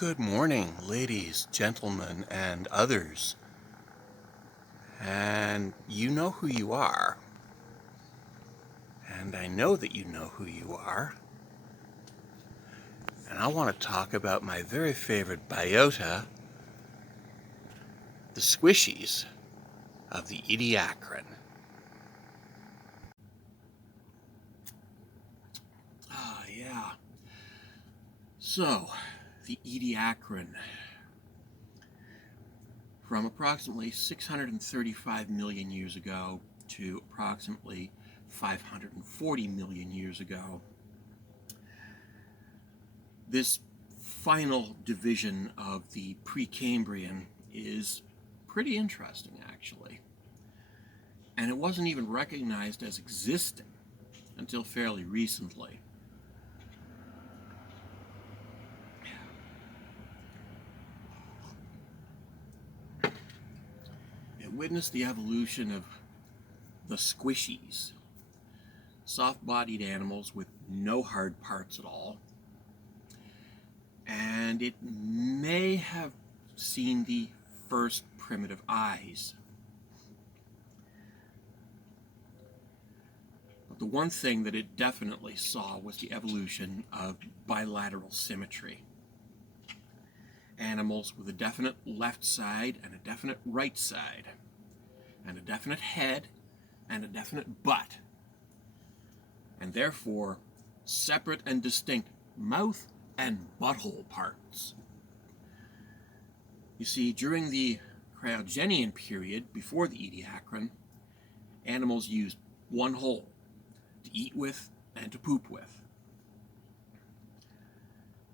Good morning, ladies, gentlemen, and others. And you know who you are. And I know that you know who you are. And I want to talk about my very favorite biota, the squishies of the Ediacaran. Yeah. So, the Ediacaran, from approximately 635 million years ago to approximately 540 million years ago, this final division of the Precambrian is pretty interesting, actually. And it wasn't even recognized as existing until fairly recently. It witnessed the evolution of the squishies, soft-bodied animals with no hard parts at all. And it may have seen the first primitive eyes. But the one thing that it definitely saw was the evolution of bilateral symmetry. Animals with a definite left side and a definite right side, and a definite head and a definite butt, and therefore separate and distinct mouth and butthole parts. You see, during the Cryogenian period, before the Ediacaran, animals used one hole to eat with and to poop with.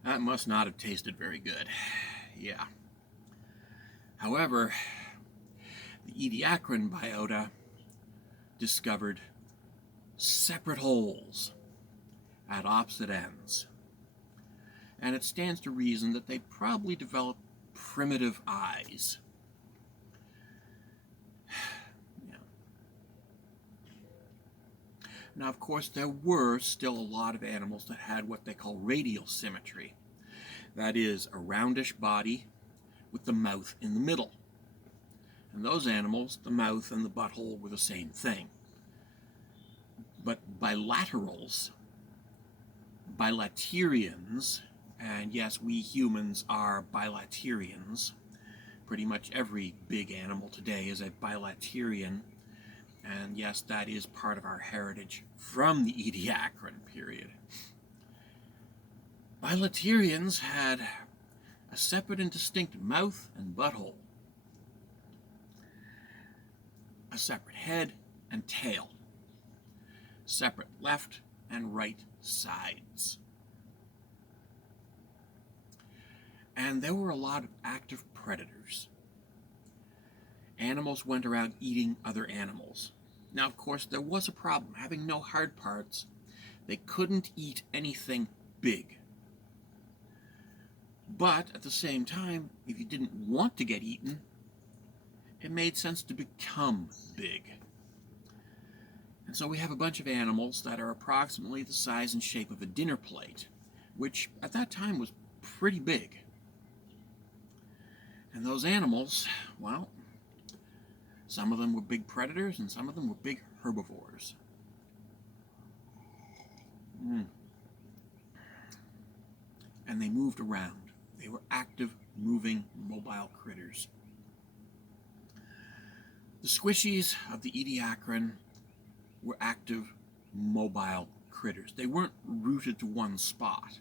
That must not have tasted very good. Yeah. However, the Ediacaran biota discovered separate holes at opposite ends. And it stands to reason that they probably developed primitive eyes. Yeah. Now, of course, there were still a lot of animals that had what they call radial symmetry. That is, a roundish body with the mouth in the middle. And those animals, the mouth and the butthole, were the same thing. But bilaterals, bilaterians, and yes, we humans are bilaterians. Pretty much every big animal today is a bilaterian. And yes, that is part of our heritage from the Ediacaran period. Bilaterians had a separate and distinct mouth and butthole, a separate head and tail, separate left and right sides. And there were a lot of active predators. Animals went around eating other animals. Now, of course, there was a problem. Having no hard parts, they couldn't eat anything big. But at the same time, if you didn't want to get eaten, it made sense to become big. And so we have a bunch of animals that are approximately the size and shape of a dinner plate, which at that time was pretty big. And those animals, well, some of them were big predators and some of them were big herbivores. And they moved around. They were active, moving, mobile critters. The squishies of the Ediacaran were active, mobile critters. They weren't rooted to one spot,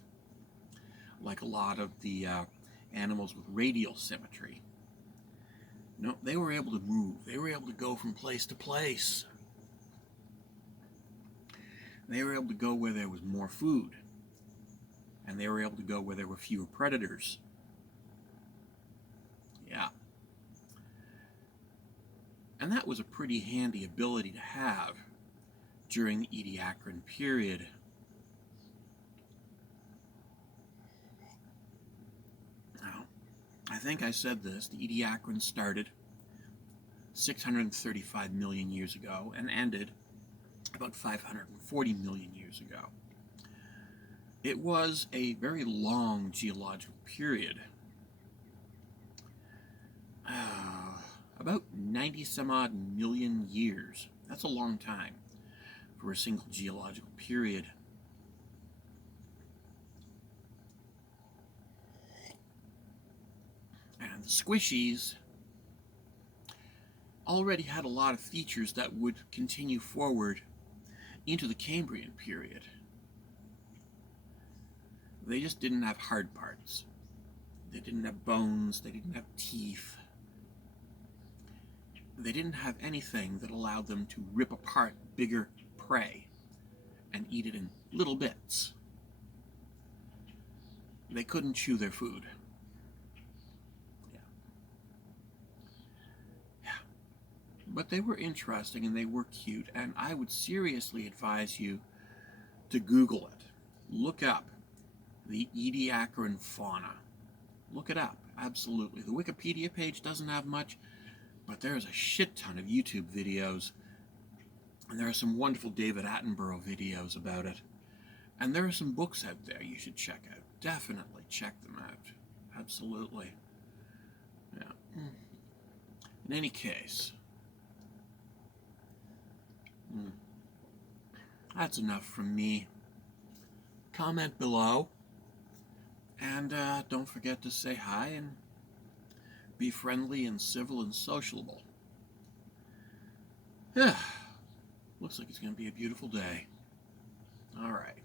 like a lot of the animals with radial symmetry. No, they were able to move. They were able to go from place to place. They were able to go where there was more food. And they were able to go where there were fewer predators. Yeah. And that was a pretty handy ability to have during the Ediacaran period. Now, I think I said this, the Ediacaran started 635 million years ago and ended about 540 million years ago. It was a very long geological period, about 90 some odd million years. That's a long time for a single geological period. And the squishies already had a lot of features that would continue forward into the Cambrian period. They just didn't have hard parts. They didn't have bones, they didn't have teeth. They didn't have anything that allowed them to rip apart bigger prey and eat it in little bits. They couldn't chew their food. But they were interesting and they were cute, and I would seriously advise you to Google it. Look up the Ediacaran fauna. Look it up, absolutely. The Wikipedia page doesn't have much, but there's a shit ton of YouTube videos, and there are some wonderful David Attenborough videos about it. And there are some books out there you should check out. Definitely check them out. Absolutely. Yeah. In any case, that's enough from me. Comment below, and don't forget to say hi and be friendly and civil and sociable. Looks like it's going to be a beautiful day. All right.